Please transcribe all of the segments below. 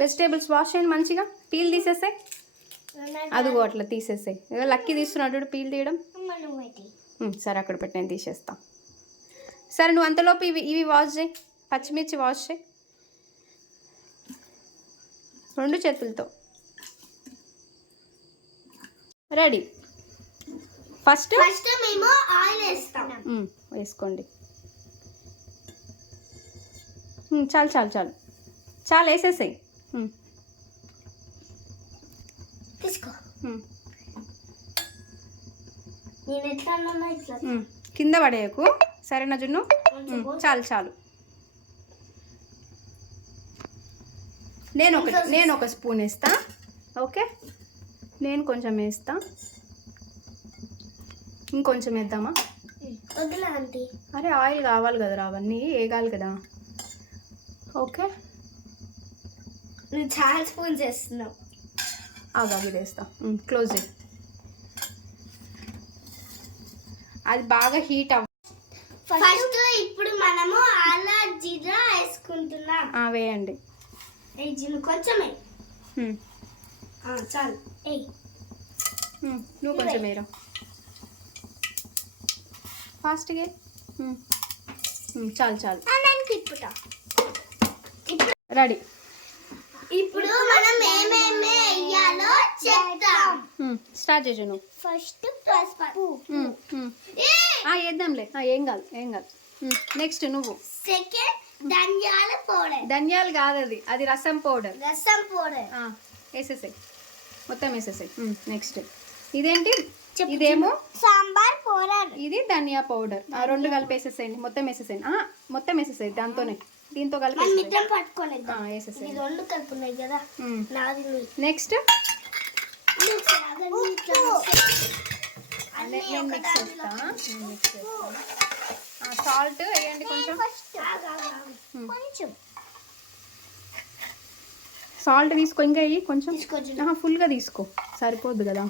Vegetables wash చేయండి మంచిగా. Peel తీసేసాయి, అదిగో అట్లా తీసేసాయి. లక్కీ తీస్తున్నాడు పీల్ తీయడం. సరే అక్కడ పెట్టి నేను తీసేస్తా. సరే నువ్వు అంతలోపు ఇవి వాష్ చేయి, పచ్చిమిర్చి వాష్ చేయి 2 చేతులతో. రెడీ. ఫస్ట్ మేము ఆయిల్ వేస్తాం. వేసుకోండి. చాలు చాలు చాలు చాలు వేసేసాయి. తీసుకో. నేను ఎట్లా అన్నా ఇట్లా కింద పడేయకు, సరేనా జున్ను? చాలు చాలు. నేను ఒక స్పూన్ వేస్తా. ఓకే, నేను కొంచెం వేస్తా. ఇంకొంచెం వేద్దామా? వద్దులే ఆంటీ. అరే ఆయిల్ కావాలి కదా, అవన్నీ వేగాలి కదా. ఓకే, నువ్వు చాలా స్పూన్స్ వేస్తున్నావు. ఇది వేస్తా. క్లోజ్ చేయి. అది బాగా హీట్ ఫస్ట్ ఇప్పుడు మనము అల్లం జీరా వేసుకుంటున్నాం. వేయండి. కొంచెమే చాలు. నువ్వు కొంచెం వేరా ఫాస్ట్గా. చాలు చాలు. రెడీ. ఇప్పుడు మనం ఏమేమి వేయాలో చెప్తాం. స్టార్ట్ చేసి నువ్వు. ఫస్ట్ పసుపు వేద్దాంలే, ఏం కాదు ఏం కాదు. నెక్స్ట్ నువ్వు. సెకండ్ ధనియాల పౌడర్. ధనియాలు కాదు, అది రసం పౌడర్. రసం పౌడర్ వేసేసాయి, మొత్తం వేసేసాయి. నెక్స్ట్ ఇదేంటి? ఇదేమో సాంబార్ పౌడర్. ఇది ధనియా పౌడర్. 2 కలిపి వేసేసేయండి, మొత్తం వేసేసేయండి. మొత్తం వేసేసాయి దాంతోనే, దీంతో కలిపి వేసేసాయి. 2 కలుపున్నాయి కదా. నెక్స్ట్ సాల్ట్ వేయండి కొంచెం. సాల్ట్ తీసుకో, ఇంకా వేయి కొంచెం. ఫుల్గా తీసుకో, సరిపోద్దు కదా.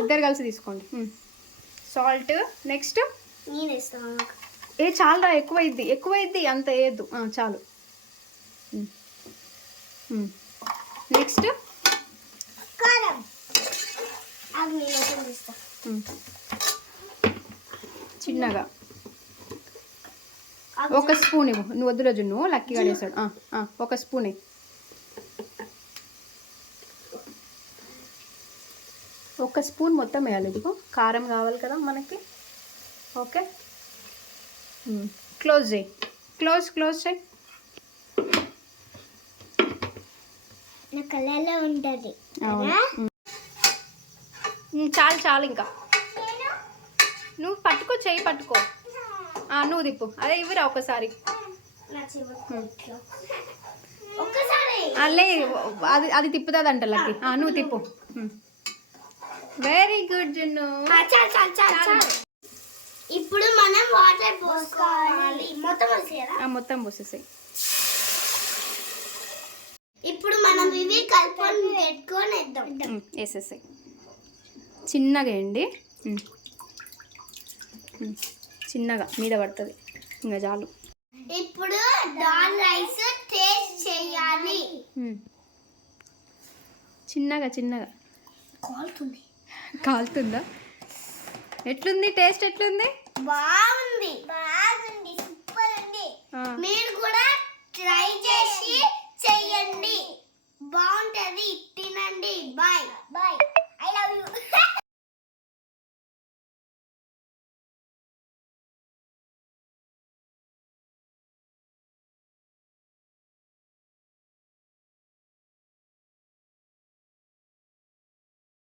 ఇద్దరు కలిసి తీసుకోండి సాల్ట్. నెక్స్ట్ చాలురా, ఎక్కువైద్ది అంత వేయద్దు, చాలు. నెక్స్ట్ కారం. చిన్నగా 1 స్పూన్ ఇవ్వు. నువ్వు వద్దు రోజు, నువ్వు లక్కీగా వేసాడు. 1 స్పూన్. 1 స్పూన్ మొత్తం వేయాలి. ఇదిగో కారం కావాలి కదా మనకి. ఓకే, క్లోజ్ చేయి. క్లోజ్ చేయి. కలర్లో ఉంటుంది. చాలు ఇంకా. నువ్వు పట్టుకో, చెయ్యి పట్టుకో. నువ్వు తిప్పు. అదే ఇవ్వరా ఒకసారి. అల్లే అది తిప్పుతుందంట లక్కీ. నువ్వు తిప్పు. వెరీ గుడ్ జున్ను. ఇప్పుడు మనం వాటర్ పోసుకోవాలి. మొత్తం పోసేసాయి. ఇప్పుడు మనం ఇవి కలుపుకొని పెట్టుకొని వేసేసాయి. చిన్నగా వేయండి, చిన్నగా మీద పడుతుంది. ఇంకా చాలు. ఇప్పుడు దాల్ రైస్ టేస్ట్ చేయాలి. చిన్నగా కాలుతుందా? ఎట్లుంది టేస్ట్? ఎట్లుంది? బాగుంది, సూపర్ ఉంది. మీరు కూడా ట్రై చేసి చెయ్యండి, బాగుంటది. తినండి. బాయ్. I love you.